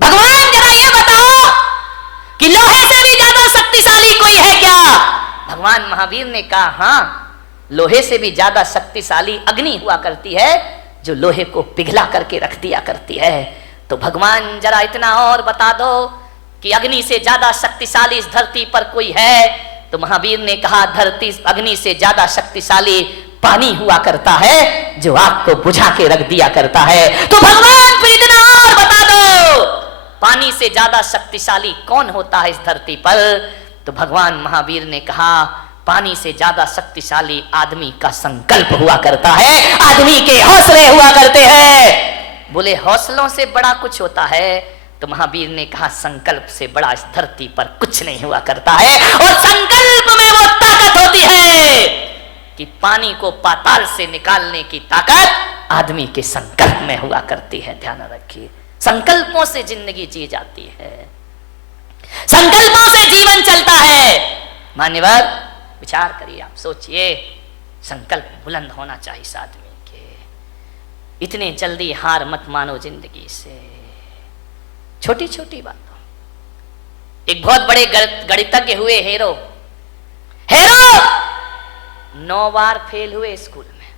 भगवान जरा ये बताओ कि लोहे से भी ज्यादा शक्तिशाली कोई है क्या? भगवान महावीर ने कहा हाँ, लोहे से भी ज्यादा शक्तिशाली अग्नि हुआ करती है, जो लोहे को पिघला करके रख दिया करती है। तो भगवान जरा इतना और बता दो कि अग्नि से ज्यादा शक्तिशाली इस धरती पर कोई है? तो महावीर ने कहा धरती अग्नि से ज्यादा शक्तिशाली पानी हुआ करता है, जो आग को बुझा के रख दिया करता है। तो भगवान फिर इतना और बता दो, पानी से ज्यादा शक्तिशाली कौन होता है इस धरती पर? तो भगवान महावीर ने कहा पानी से ज्यादा शक्तिशाली आदमी का संकल्प हुआ करता है, आदमी के हौसले हुआ करते हैं। बोले हौसलों से बड़ा कुछ होता है? तो महावीर ने कहा संकल्प से बड़ा इस धरती पर कुछ नहीं हुआ करता है। और संकल्प में वो ताकत होती है कि पानी को पाताल से निकालने की ताकत आदमी के संकल्प में हुआ करती है। ध्यान रखिए, संकल्पों से जिंदगी जी जाती है, संकल्पों से जीवन चलता है। मान्यवर विचार करिए, आप सोचिए, संकल्प बुलंद होना चाहिए इस आदमी के। इतने जल्दी हार मत मानो जिंदगी से, छोटी छोटी बातों। एक बहुत बड़े गणितज्ञ हुए हेरो 9 बार फेल हुए स्कूल में।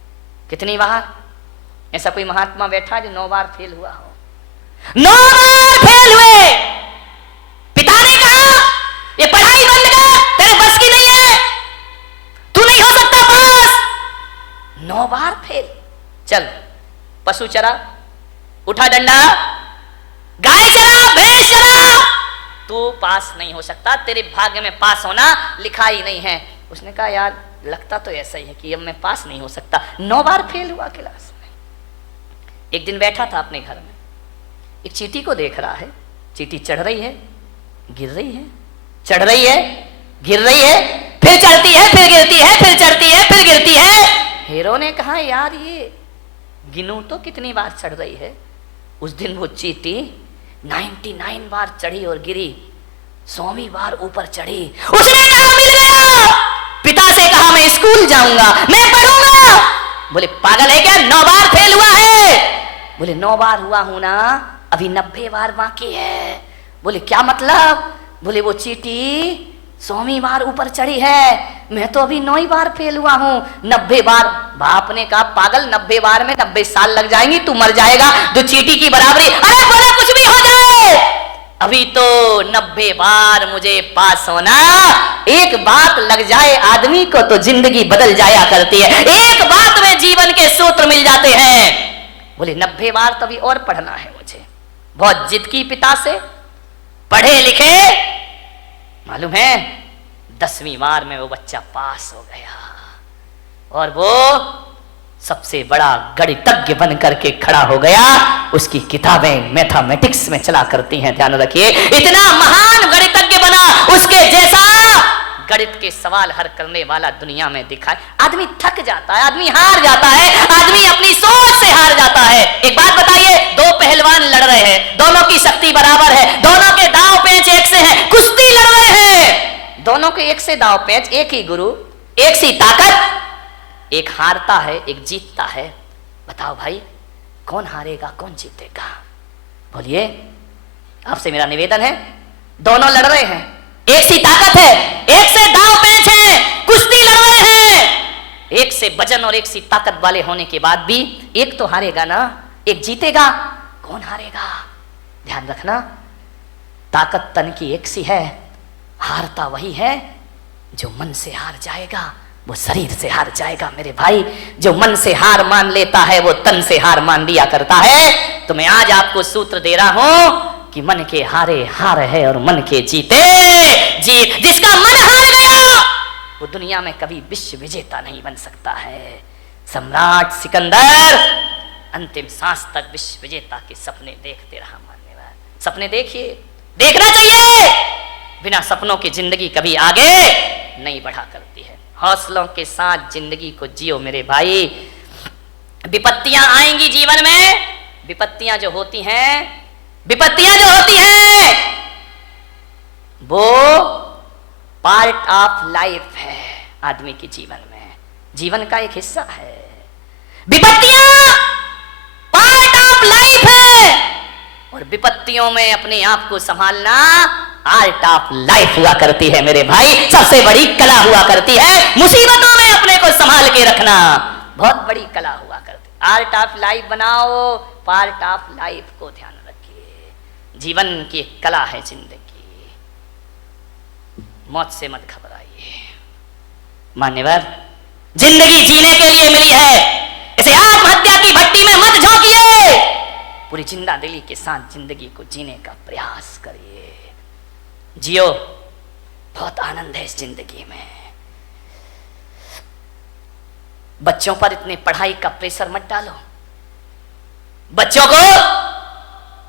कितनी बार? ऐसा कोई महात्मा बैठा जो 9 बार फेल हुआ हो? 9 बार फेल हुए। पिता ने कहा ये पढ़ाई बंद कर, तेरे बस की नहीं है, तू नहीं हो सकता पास। 9 बार फेल। चल पशु चरा, उठा डंडा, गाय चरा, भैंस चरा, तू पास नहीं हो सकता, तेरे भाग्य में पास होना लिखा ही नहीं है। उसने कहा यार लगता तो ऐसा ही है कि अब मैं पास नहीं हो सकता। 9 बार फेल हुआ क्लास में। एक दिन बैठा था अपने घर में, एक चींटी को देख रहा है। चींटी चढ़ रही है, गिर रही है, चढ़ रही है, गिर रही है, फिर चढ़ती है, फिर गिरती है, फिर चढ़ती है, फिर गिरती है। हीरो ने कहा यार ये गिनूं तो कितनी बार चढ़ रही है। उस दिन वो चींटी 99 बार चढ़ी और गिरी, 100वीं बार ऊपर चढ़ी। उसने कहा मिल गया। पिता से कहा मैं स्कूल जाऊंगा, मैं पढ़ूंगा। बोले पागल है क्या, 9 बार फेल हुआ है? बोले 9 बार हुआ हूं ना, अभी 90 बार बाकी है। बोले क्या मतलब? बोले वो चींटी 100वीं बार ऊपर चढ़ी है, मैं तो अभी 9 बार फेल हुआ हूं, 90 बार। बाप ने कहा पागल, 90 बार में 90 साल लग जाएंगी, तू मर जाएगा, तो चींटी की बराबरी। अरे बोले कुछ भी हो जाए, अभी तो 90 बार मुझे पास होना। एक बात लग जाए आदमी को तो जिंदगी बदल जाया करती है, एक बात में जीवन के सूत्र मिल जाते हैं। बोले 90 बार तो अभी और पढ़ना है मुझे। बहुत जिद की पिता से, पढ़े लिखे, मालूम है 10वीं बार में वो बच्चा पास हो गया और वो सबसे बड़ा गणितज्ञ बन करके खड़ा हो गया। उसकी किताबें मैथमेटिक्स में चला करती हैं। ध्यान रखिए, इतना महान गणितज्ञ बना, उसके जैसा गणित के सवाल हल करने वाला दुनिया में दिखा। आदमी थक जाता है, आदमी हार जाता है, आदमी अपनी सोच से हार जाता है। एक बात बताइए, 2 पहलवान लड़ रहे हैं, दोनों की शक्ति बराबर है, दोनों के दांव पेंच एक से हैं, कुश्ती लड़ रहे हैं, दोनों के एक से दांव पेंच, एक ही गुरु, एक सी ताकत, एक हारता है एक जीतता है। बताओ भाई कौन हारेगा कौन जीतेगा? बोलिए, आपसे मेरा निवेदन है, दोनों लड़ रहे हैं, एक सी ताकत है, एक से दांव पेंच है, कुश्ती लड़ रहे हैं, एक से वजन और एक सी ताकत वाले होने के बाद भी एक तो हारेगा ना, एक जीतेगा। कौन हारेगा? ध्यान रखना, ताकत तन की एक सी है, हारता वही है जो मन से हार जाएगा, वो शरीर से हार जाएगा। मेरे भाई, जो मन से हार मान लेता है वो तन से हार मान लिया करता है। तो मैं आज आपको सूत्र दे रहा हूं कि मन के हारे हार है और मन के जीते जीत। जिसका मन हार गया वो दुनिया में कभी विश्व विजेता नहीं बन सकता है। सम्राट सिकंदर अंतिम सांस तक विश्व विजेता के सपने देखते रहा। मान्यवर, सपने देखिए, देखना चाहिए। बिना सपनों की जिंदगी कभी आगे नहीं बढ़ा करती है। हौसलों के साथ जिंदगी को जियो मेरे भाई। विपत्तियां आएंगी जीवन में, विपत्तियां जो होती हैं वो पार्ट ऑफ लाइफ है आदमी के जीवन में, जीवन का एक हिस्सा है। विपत्तियां पार्ट ऑफ लाइफ है। और विपत्तियों में अपने आप को संभालना आर्ट ऑफ लाइफ हुआ करती है मेरे भाई, सबसे बड़ी कला हुआ करती है। मुसीबतों में अपने को संभाल के रखना बहुत बड़ी कला हुआ करती है। आर्ट ऑफ लाइफ बनाओ, पार्ट ऑफ लाइफ को ध्यान रखिए। जीवन की एक कला है जिंदगी, मौत से मत घबराइए। मान्यवर, जिंदगी जीने के लिए मिली है, इसे आत्महत्या की भट्टी में मत झोंकिए। पूरी जिंदा दिली के साथ जिंदगी को जीने का प्रयास करिए। जियो, बहुत आनंद है इस जिंदगी में। बच्चों पर इतने पढ़ाई का प्रेशर मत डालो।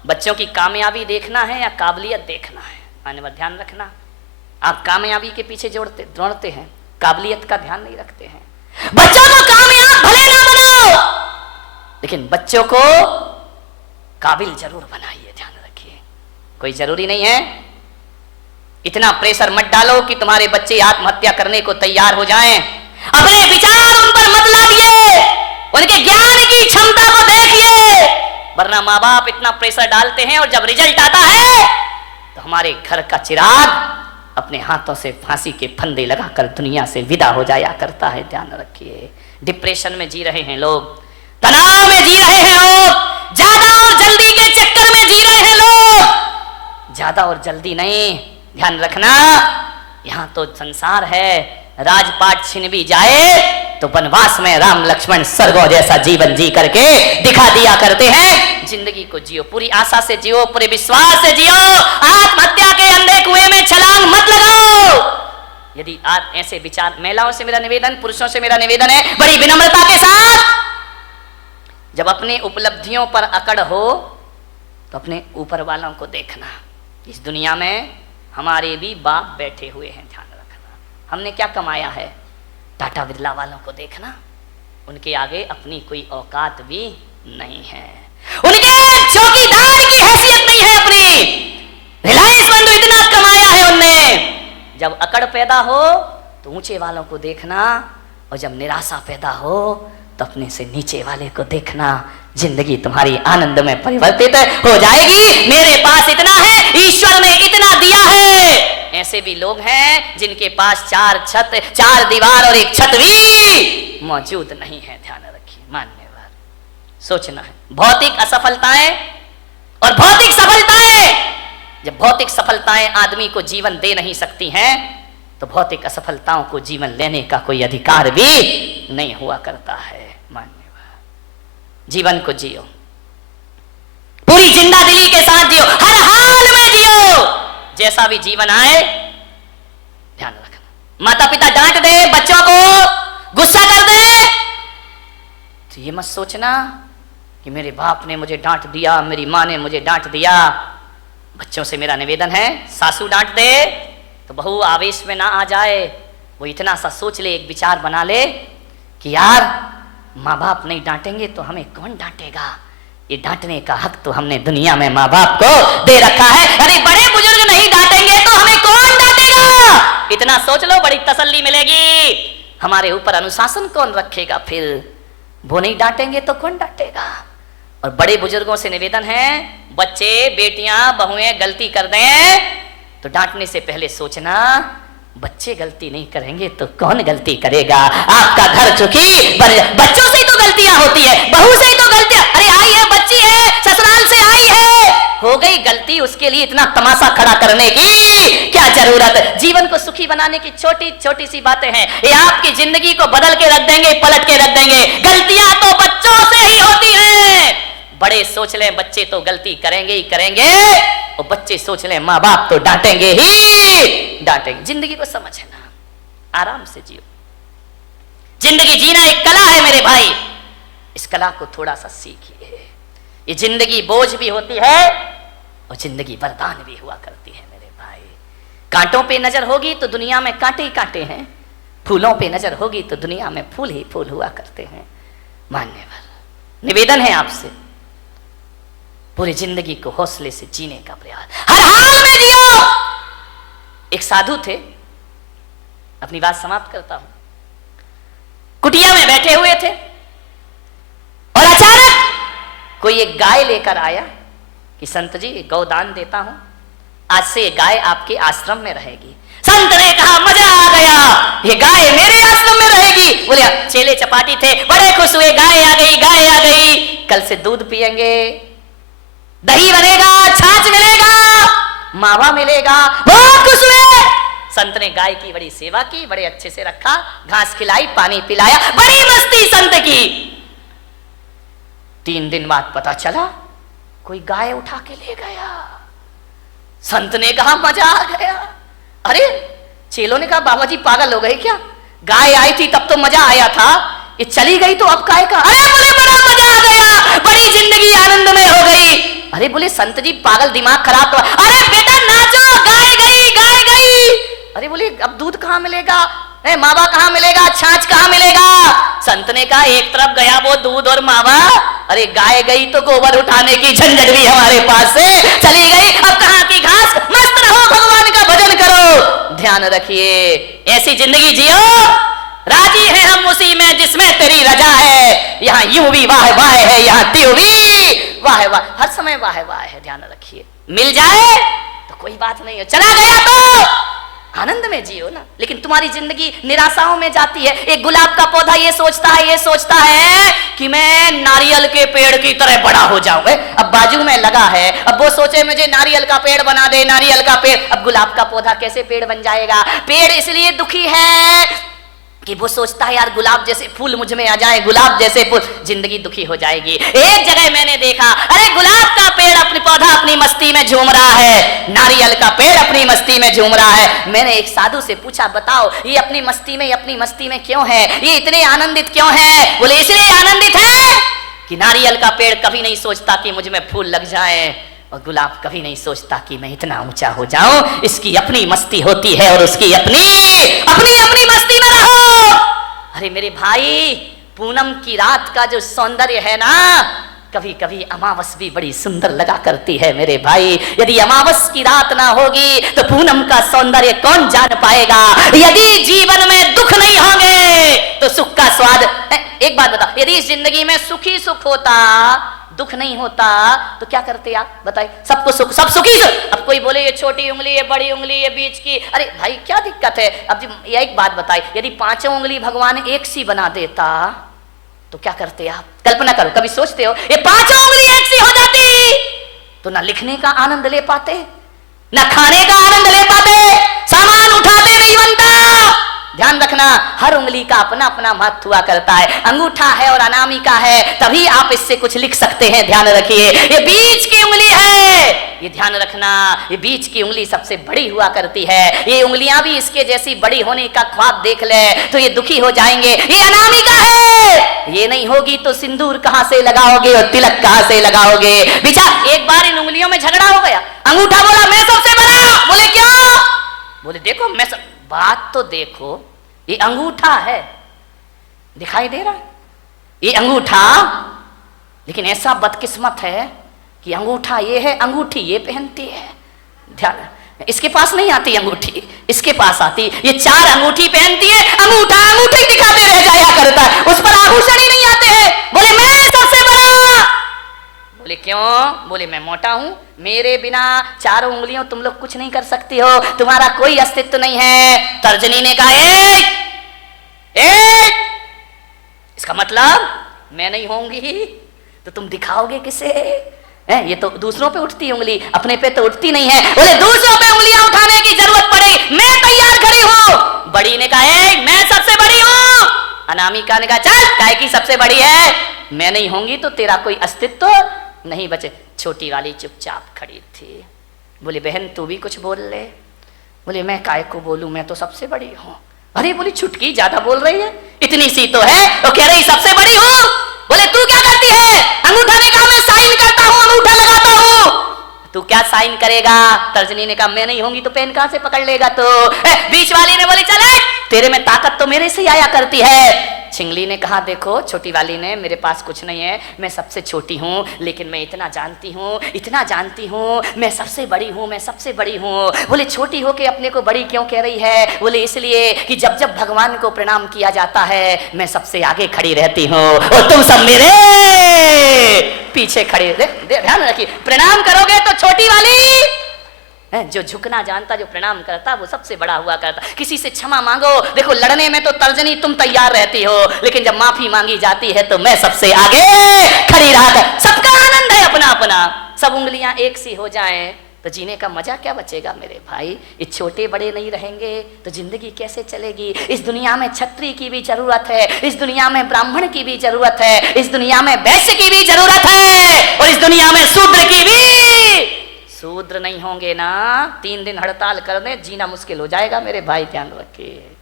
बच्चों की कामयाबी देखना है या काबिलियत देखना है? मान्यवर, ध्यान रखना, आप कामयाबी के पीछे दौड़ते हैं, काबिलियत का ध्यान नहीं रखते हैं। बच्चों को कामयाब भले ना बनाओ, लेकिन बच्चों को काबिल जरूर बनाइए। ध्यान रखिए, कोई जरूरी नहीं है इतना प्रेशर मत डालो कि तुम्हारे बच्चे आत्महत्या करने को तैयार हो जाएं। अपने विचार उन पर मत लादिए, उनके ज्ञान की क्षमता को देखिए। वरना माँ बाप इतना प्रेशर डालते हैं और जब रिजल्ट आता है तो हमारे घर का चिराग अपने हाथों से फांसी के फंदे लगाकर दुनिया से विदा हो जाया करता है। ध्यान रखिए, डिप्रेशन में जी रहे हैं लोग, तनाव में जी रहे हैं लोग, ज्यादा और जल्दी के चक्कर में जी रहे हैं लोग। ज्यादा और जल्दी नहीं, ध्यान रखना, यहां तो संसार है। राजपाट छिन भी जाए तो वनवास में राम लक्ष्मण स्वर्गों जैसा जीवन जी करके दिखा दिया करते हैं। जिंदगी को जियो, पूरी आशा से जियो, पूरे विश्वास से जियो। आत्महत्या के अंधे कुएं में छलांग मत लगाओ। यदि आप ऐसे विचार, महिलाओं से मेरा निवेदन, पुरुषों से मेरा निवेदन है बड़ी विनम्रता के साथ, जब अपनी उपलब्धियों पर अकड़ हो तो अपने ऊपर वालों को देखना। इस दुनिया में हमारे भी बाप बैठे हुए हैं, ध्यान रखना। हमने क्या कमाया है? टाटा बिरला वालों को देखना, उनके आगे अपनी कोई औकात भी नहीं है, उनके चौकीदार की हैसियत नहीं है अपनी। रिलायंस बंधु इतना कमाया है उनने। जब अकड़ पैदा हो तो ऊंचे वालों को देखना, और जब निराशा पैदा हो तो अपने से नीचे वाले को देखना। जिंदगी तुम्हारी आनंद में परिवर्तित हो जाएगी। मेरे पास इतना है, ईश्वर ने इतना दिया है। ऐसे भी लोग हैं जिनके पास 4 छत, 4 दीवार और 1 छत भी मौजूद नहीं है। ध्यान रखिए, मान्यवर, सोचना है। भौतिक असफलताएं और भौतिक सफलताएं, जब भौतिक सफलताएं आदमी को जीवन दे नहीं सकती हैं तो भौतिक असफलताओं को जीवन लेने का कोई अधिकार भी नहीं हुआ करता है। जीवन को जियो, पूरी जिंदा दिली के साथ जियो, हर हाल में जियो। जैसा भी जीवन आए, ध्यान रखना। माता पिता डांट दे बच्चों को, गुस्सा कर दे, तो ये मत सोचना कि मेरे बाप ने मुझे डांट दिया, मेरी माँ ने मुझे डांट दिया। बच्चों से मेरा निवेदन है, सासू डांट दे तो बहू आवेश में ना आ जाए। वो इतना सा सोच ले, एक विचार बना ले कि यार माँ बाप नहीं डांटेंगे तो हमें कौन डांटेगा। ये डांटने का हक तो हमने दुनिया में माँ बाप को दे रखा है। अरे बड़े बुजुर्ग नहीं डांटेंगे तो हमें कौन डांटेगा। इतना सोच लो, बड़ी तसल्ली मिलेगी। हमारे ऊपर अनुशासन कौन रखेगा फिर? वो नहीं डांटेंगे तो कौन डांटेगा। और बड़े बुजुर्गों से निवेदन है, बच्चे बेटियां बहुएं गलती कर दें तो डांटने से पहले सोचना, बच्चे गलती नहीं करेंगे तो कौन गलती करेगा। आपका घर चुकी, बच्चों से ही तो गलतियां होती है, बहू से ही तो गलतियां। अरे आई है, बच्ची है, ससुराल से आई है, हो गई गलती, उसके लिए इतना तमाशा खड़ा करने की क्या जरूरत। जीवन को सुखी बनाने की छोटी छोटी सी बातें हैं, ये आपकी जिंदगी को बदल के रख देंगे, पलट के रख देंगे। गलतियां तो बच्चों से ही होती हैं। बड़े सोच लें बच्चे तो गलती करेंगे ही करेंगे, और बच्चे सोच लें माँ बाप तो डांटेंगे ही डांटेंगे। जिंदगी को समझना, आराम से जियो। जिंदगी जीना एक कला है मेरे भाई, इस कला को थोड़ा सा सीखिए। ये जिंदगी बोझ भी होती है और जिंदगी वरदान भी हुआ करती है मेरे भाई। कांटों पे नजर होगी तो दुनिया में कांटे ही कांटे हैं, फूलों पे नजर होगी तो दुनिया में फूल ही फूल हुआ करते हैं। मान्यवर, निवेदन है आपसे, पूरी जिंदगी को हौसले से जीने का प्रयास, हर हाल में जियो। एक साधु थे, अपनी बात समाप्त करता हूं। कुटिया में बैठे हुए थे और अचानक कोई एक गाय लेकर आया कि संत जी गौदान देता हूं, आज से गाय आपके आश्रम में रहेगी। संत ने कहा मजा आ गया, ये गाय मेरे आश्रम में रहेगी। बोले चेले चपाटी थे, बड़े खुश हुए, गाय आ गई, गाय आ गई, कल से दूध पिएंगे, दही बनेगा, छाछ मिलेगा, मावा मिलेगा। बहुत खुश हुए। संत ने गाय की बड़ी सेवा की, बड़े अच्छे से रखा, घास खिलाई, पानी पिलाया, बड़ी मस्ती संत की। 3 दिन बाद पता चला कोई गाय उठा के ले गया। संत ने कहा मजा आ गया। अरे चेलों ने कहा बाबा जी पागल हो गए क्या, गाय आई थी तब तो मजा आया था, ये चली गई तो अब काय का। अरे बोले बड़ा मजा आ गया, बड़ी जिंदगी आनंद में हो गई। अरे बोले संत जी पागल, दिमाग खराब तो। अरे बेटा नाचो, गाय गई, गाय गई। अरे बोले अब दूध कहां मिलेगा, मावा कहां मिलेगा, छाछ कहां मिलेगा। संत ने कहा एक तरफ गया वो दूध और मावा, अरे गाय गई तो गोबर उठाने की झंझट भी हमारे पास से चली गई। अब कहां की घास, मस्त रहो, भगवान का भजन करो। ध्यान रखिए, ऐसी जिंदगी जियो, राजी है हम उसी में जिसमें तेरी रजा है। यहाँ यूं भी वाह वाह है, यहाँ त्यों भी वाह वाह, हर समय वाह वाह है। ध्यान रखिए, मिल जाए तो कोई बात नहीं है, चला गया तो आनंद में जियो ना। लेकिन तुम्हारी जिंदगी निराशाओं में जाती है। एक गुलाब का पौधा ये सोचता है कि मैं नारियल के पेड़ की तरह बड़ा हो जाऊं। अब बाजू में लगा है, अब वो सोचे मुझे नारियल का पेड़ बना दे, नारियल का पेड़। अब गुलाब का पौधा कैसे पेड़ बन जाएगा। पेड़ इसलिए दुखी है कि वो सोचता है यार गुलाब जैसे फूल मुझ में आ जाए, गुलाब जैसे फूल, जिंदगी दुखी हो जाएगी। एक जगह मैंने देखा, अरे गुलाब का पेड़ अपनी पौधा अपनी मस्ती में झूम रहा है, नारियल का पेड़ अपनी मस्ती में झूम रहा है। मैंने एक साधु से पूछा बताओ ये अपनी मस्ती में क्यों है, ये इतने आनंदित क्यों है। बोले इसलिए आनंदित है कि नारियल का पेड़ कभी नहीं सोचता कि मुझ में फूल लग जाए, और गुलाब कभी नहीं सोचता कि मैं इतना ऊंचा हो जाऊं। इसकी अपनी मस्ती होती है और उसकी अपनी मस्ती में रहो। अरे मेरे भाई, पूनम की रात का जो सौंदर्य है ना, कभी कभी अमावस भी बड़ी सुंदर लगा करती है मेरे भाई। यदि अमावस की रात ना होगी तो पूनम का सौंदर्य कौन जान पाएगा। यदि जीवन में दुख नहीं होंगे तो सुख का स्वाद। एक बात बताओ, यदि इस जिंदगी में सुखी सुख होता, दुख नहीं होता, तो क्या करते आप बताइए। सबको सुख, सब सुखी सुख। अब कोई बोले ये छोटी उंगली, ये बड़ी उंगली, ये बीच की, अरे भाई क्या दिक्कत है। अब ये एक बात बताइए, यदि 5 उंगली भगवान एक सी बना देता तो क्या करते आप। कल्पना करो, कभी सोचते हो ये 5 उंगली एक सी हो जाती तो ना लिखने का आनंद ले पाते, ना खाने का आनंद ले पाते, सामान उठाते नहीं बनता। ध्यान रखना, हर उंगली का अपना अपना महत्व हुआ करता है। अंगूठा है और अनामिका है, तभी आप इससे कुछ लिख सकते हैं। ध्यान रखिए, ये बीच की उंगली है, ये ध्यान रखना, ये बीच की उंगली सबसे बड़ी हुआ करती है। ये उंगलियां भी इसके जैसी बड़ी होने का ख्वाब देख ले तो ये दुखी हो जाएंगे। ये अनामिका है, ये नहीं होगी तो सिंदूर कहां से लगाओगे और तिलक कहां से लगाओगे। बेचारा एक बार इन उंगलियों में झगड़ा हो गया। अंगूठा बोला मैं सबसे बड़ा। बोले क्यों। बोले देखो मैं बात तो देखो, ये अंगूठा है, दिखाई दे रहा है ये अंगूठा, लेकिन ऐसा बदकिस्मत है कि अंगूठा ये है, अंगूठी ये पहनती है। ध्यान, इसके पास नहीं आती अंगूठी, इसके पास आती। ये 4 अंगूठी पहनती है, अंगूठा अंगूठी दिखाते रह जाया करता है, उस पर आभूषण ही नहीं आते हैं। बोले मैं सबसे बड़ा। बोले क्यों। बोले मैं मोटा हूं, मेरे बिना 4 उंगलियों तुम लोग कुछ नहीं कर सकती हो, तुम्हारा कोई अस्तित्व नहीं है। तर्जनी ने कहा इसका मतलब मैं नहीं होंगी तो तुम दिखाओगे किसे। ये तो दूसरों पे उठती उंगली, अपने पे तो उठती नहीं है। बोले दूसरों पे उंगलियां उठाने की जरूरत पड़ेगी, मैं तैयार खड़ी हूं। बड़ी ने कहा मैं सबसे बड़ी हूं। अनामिका ने कहा चल काय की सबसे बड़ी है, मैं नहीं होंगी तो तेरा कोई अस्तित्व नहीं बचे। छोटी वाली चुपचाप खड़ी थी। बोली बहन तू भी कुछ बोल ले। बोले मैं काय को बोलूं, मैं तो सबसे बड़ी हूं। अरे बोली छुटकी ज्यादा बोल रही है, इतनी सी तो है, तो कह रही सबसे बड़ी हूं। बोले तू क्या करती है। अंगूठा ने कहा मैं साइन करता हूं, अंगूठा लगाता हूं। तू क्या साइन करेगा। तर्जनी ने कहा मैं नहीं होंगी तो पेन कहां से पकड़ लेगा। तो बीच वाली ने बोली चल तेरे में ताकत तो मेरे से आया करती है। छिंगली ने कहा देखो, छोटी वाली ने मेरे पास कुछ नहीं है, मैं सबसे छोटी हूँ, लेकिन मैं इतना जानती हूँ, मैं सबसे बड़ी हूँ, मैं सबसे बड़ी हूँ। बोले छोटी हो के अपने को बड़ी क्यों कह रही है। बोले इसलिए कि जब जब भगवान को प्रणाम किया जाता है मैं सबसे आगे खड़ी रहती हूँ और तुम सब मेरे पीछे खड़े। ध्यान रखिए, प्रणाम करोगे तो छोटी वाली, जो झुकना जानता, जो प्रणाम करता, वो सबसे बड़ा हुआ करता। किसी से क्षमा मांगो, देखो लड़ने में तो तर्जनी तुम तैयार रहती हो, लेकिन जब माफी मांगी जाती है तो मैं सबसे आगे खड़ी रहा कर। सबका आनंद है अपना अपना, सब उंगलियां एक सी हो जाएं तो जीने का मजा क्या बचेगा मेरे भाई। ये छोटे बड़े नहीं रहेंगे तो जिंदगी कैसे चलेगी। इस दुनिया में क्षत्रिय की भी जरूरत है, इस दुनिया में ब्राह्मण की भी जरूरत है, इस दुनिया में वैश्य की भी जरूरत है, और इस दुनिया में शूद्र की भी। शूद्र नहीं होंगे ना, 3 दिन हड़ताल कर दें, जीना मुश्किल हो जाएगा मेरे भाई, ध्यान रखिए।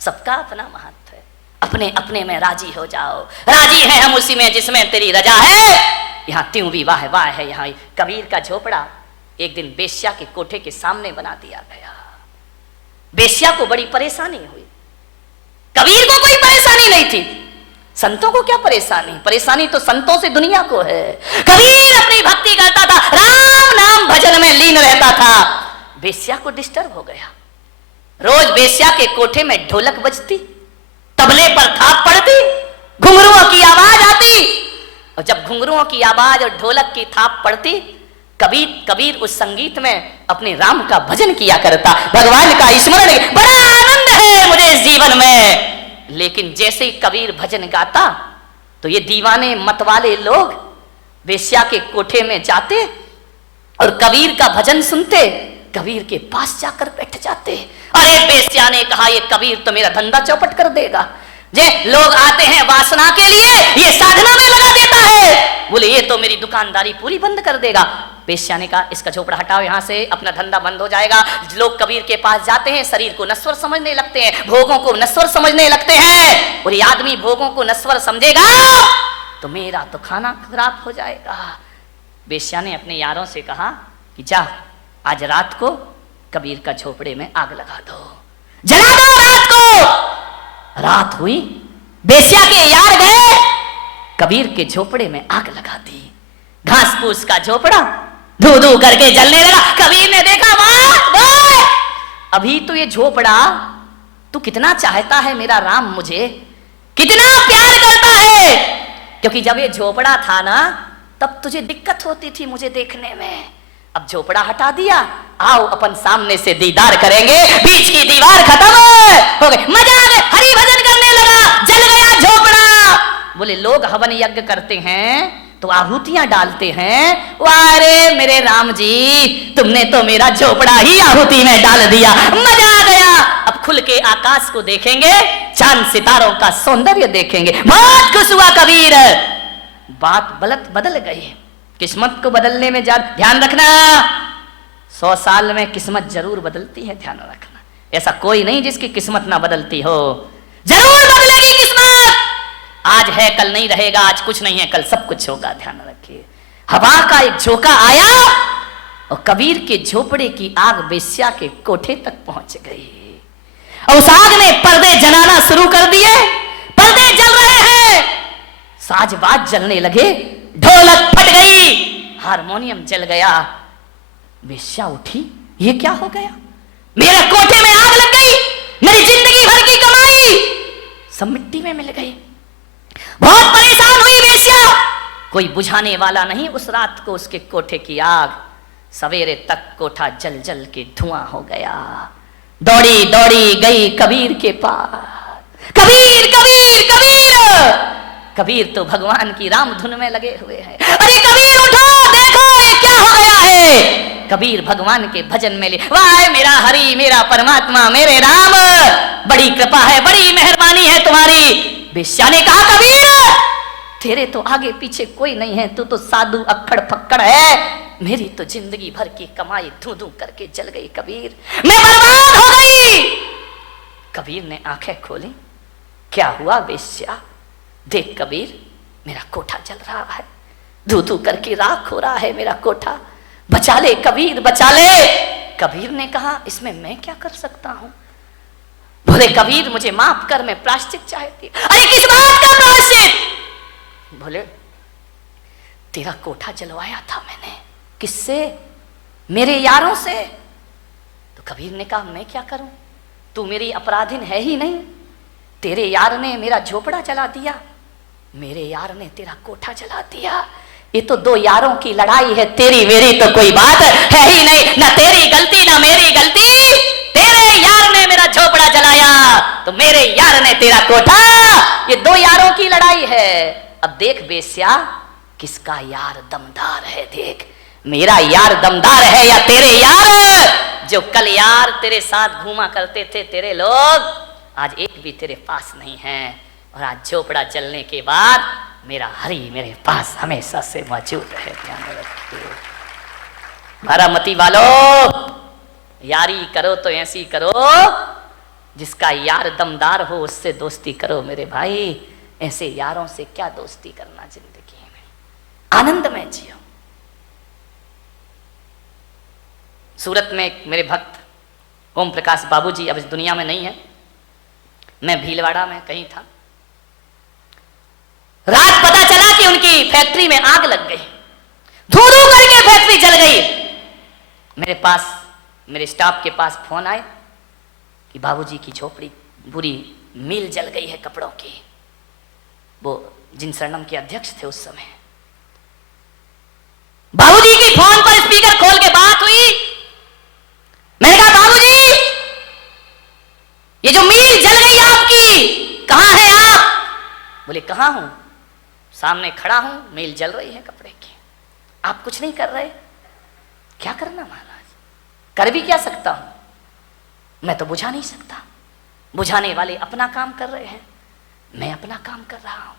सबका अपना महत्व है, अपने अपने में राजी हो जाओ। राजी है हम उसी में जिसमें तेरी रजा है। यहाँ त्यों भी वाह वाह है। यहाँ कबीर का झोपड़ा एक दिन बेश्या के कोठे के सामने बना दिया गया। बेश्या को बड़ी परेशानी हुई, कबीर को कोई परेशानी नहीं थी। संतों को क्या परेशानी, परेशानी तो संतों से दुनिया को है। कबीर अपनी भक्ति करता था, राम नाम भजन में लीन रहता था। बेश्या को डिस्टर्ब हो गया। रोज बेश्या के कोठे में ढोलक बजती, तबले पर थाप पड़ती, घुंघरुओं की आवाज आती, और जब घुंघरुओं की आवाज और ढोलक की थाप पड़ती, कबीर उस संगीत में अपने राम का भजन किया करता, भगवान का स्मरण। बड़ा आनंद है मुझे इस जीवन में। लेकिन जैसे ही कबीर भजन गाता तो ये दीवाने मतवाले लोग वेश्या के कोठे में जाते और कबीर का भजन सुनते, कबीर के पास जाकर बैठ जाते। अरे वेश्या ने कहा, ये कबीर तो मेरा धंधा चौपट कर देगा। जे लोग आते हैं वासना के लिए, ये साधना में लगा देता है। बोले ये तो मेरी दुकानदारी पूरी बंद कर देगा। वेश्या ने कहा, इसका झोपड़ा हटाओ यहाँ से, अपना धंधा बंद हो जाएगा। लोग कबीर के पास जाते हैं, शरीर को नश्वर समझने लगते हैं, भोगों को नश्वर समझने लगते हैं। और ये आदमी भोगों को नश्वर समझेगा तो मेरा तो खाना खराब हो जाएगा। वेश्या ने अपने यारों से कहा कि जा, आज रात को कबीर का झोपड़े में आग लगा दो, जला दो रात को। रात हुई, वेश्या के यार गए, कबीर के झोपड़े में आग लगा दी। घास फूस का झोपड़ा धू धू करके जलने लगा। कबीर ने देखा, वाह, अभी तो ये झोपड़ा तू कितना चाहता है मेरा राम, मुझे कितना प्यार करता है, क्योंकि जब ये झोपड़ा था ना तब तुझे दिक्कत होती थी मुझे देखने में। अब झोपड़ा हटा दिया, आओ अपन सामने से दीदार करेंगे। बीच की दीवार खत्म हो गई, मजा आ गया, हरि भजन करने लगा, जल गया झोपड़ा। बोले लोग हवन यज्ञ करते हैं तो आहुतियां डालते हैं, वारे मेरे राम जी, तुमने तो मेरा झोपड़ा ही आहुति में डाल दिया, मजा आ गया। अब खुल के आकाश को देखेंगे, चांद सितारों का सौंदर्य देखेंगे। बहुत खुश हुआ कबीर। बात बदल गई। किस्मत को बदलने में ध्यान रखना, 100 साल में किस्मत जरूर बदलती है, ध्यान रखना। ऐसा कोई नहीं जिसकी किस्मत ना बदलती हो, जरूर बदलेगी किस्मत। आज है कल नहीं रहेगा, आज कुछ नहीं है कल सब कुछ होगा, ध्यान रखिए। हवा का एक झोंका आया और कबीर के झोपड़े की आग वेश्या के कोठे तक पहुंच गई। और उस आग ने पर्दे जलाना शुरू कर दिए, पर्दे जल रहे हैं, साजबाज जलने लगे, ढोलक फट गई, हारमोनियम जल गया। वेश्या उठी, ये क्या हो गया, मेरे कोठे में आग लग गई, मेरी जिंदगी भर की कमाई सब मिट्टी में मिल गई। बहुत परेशान हुई वेश्या, कोई बुझाने वाला नहीं उस रात को उसके कोठे की आग। सवेरे तक कोठा जल जल के धुआं हो गया। दौड़ी दौड़ी गई कबीर के पास, कबीर कबीर कबीर। कबीर तो भगवान की राम धुन में लगे हुए हैं। अरे कबीर उठो, देखो ये क्या हो गया है। कबीर भगवान के भजन में ले, वाह मेरा हरि, मेरा परमात्मा, मेरे राम, बड़ी कृपा है, बड़ी मेहरबानी है तुम्हारी। वेश्या ने कहा, कबीर तेरे तो आगे पीछे कोई नहीं है, तू तो साधु अक्खड़ फक्कड़ है, मेरी तो जिंदगी भर की कमाई धू धू करके जल गई कबीर, मैं बर्बाद हो गई। कबीर ने आंखें खोली, क्या हुआ वेश्या, देख कबीर मेरा कोठा जल रहा है, धू धू करके राख हो रहा है मेरा कोठा, बचा ले कबीर बचा ले। कबीर ने कहा, इसमें मैं क्या कर सकता हूं। बोले कबीर मुझे माफ कर, मैं प्रायश्चित चाहती। अरे किस बात का प्रायश्चित। बोले तेरा कोठा जलवाया था मैंने, किससे, मेरे यारों से। तो कबीर ने कहा मैं क्या करूं, तू मेरी अपराधिन है ही नहीं, तेरे यार ने मेरा झोपड़ा जला दिया, मेरे यार ने तेरा कोठा जला दिया, ये तो दो यारों की लड़ाई है, तेरी मेरी तो कोई बात है ही नहीं, ना तेरी गलती ना मेरी गलती। तेरे यार ने मेरा झोपड़ा जलाया तो मेरे यार ने तेरा कोठा, ये दो यारों की लड़ाई है। अब देख बेस्या किसका यार दमदार है, देख मेरा यार दमदार है या तेरे यार। जो कल यार तेरे साथ घूमा करते थे तेरे लोग, आज एक भी तेरे पास नहीं है, और आज झोपड़ा जलने के बाद मेरा हरि मेरे पास हमेशा से मौजूद है। ध्यान रखिए बारामती वालों, यारी करो तो ऐसी करो जिसका यार दमदार हो, उससे दोस्ती करो मेरे भाई। ऐसे यारों से क्या दोस्ती करना जिंदगी में, आनंद में जियो। सूरत में एक मेरे भक्त ओम प्रकाश बाबूजी अब इस दुनिया में नहीं है, मैं भीलवाड़ा में कहीं था, रात पता चला कि उनकी फैक्ट्री में आग लग गई, धू धू करके फैक्ट्री जल गई। मेरे पास, मेरे स्टाफ के पास फोन आए कि बाबूजी की झोपड़ी बुरी मिल जल गई है कपड़ों की। वो जिन शरणम के अध्यक्ष थे उस समय, बाबूजी की फोन पर स्पीकर खोल के बात हुई। मैंने कहा बाबूजी ये जो मिल जल गई आपकी, कहां है आप? बोले कहां हूं, सामने खड़ा हूं, मिल जल रही है कपड़े की, आप कुछ नहीं कर रहे। क्या करना महाराज, कर भी क्या सकता हूं, मैं तो बुझा नहीं सकता। बुझाने वाले अपना काम कर रहे हैं, मैं अपना काम कर रहा हूं।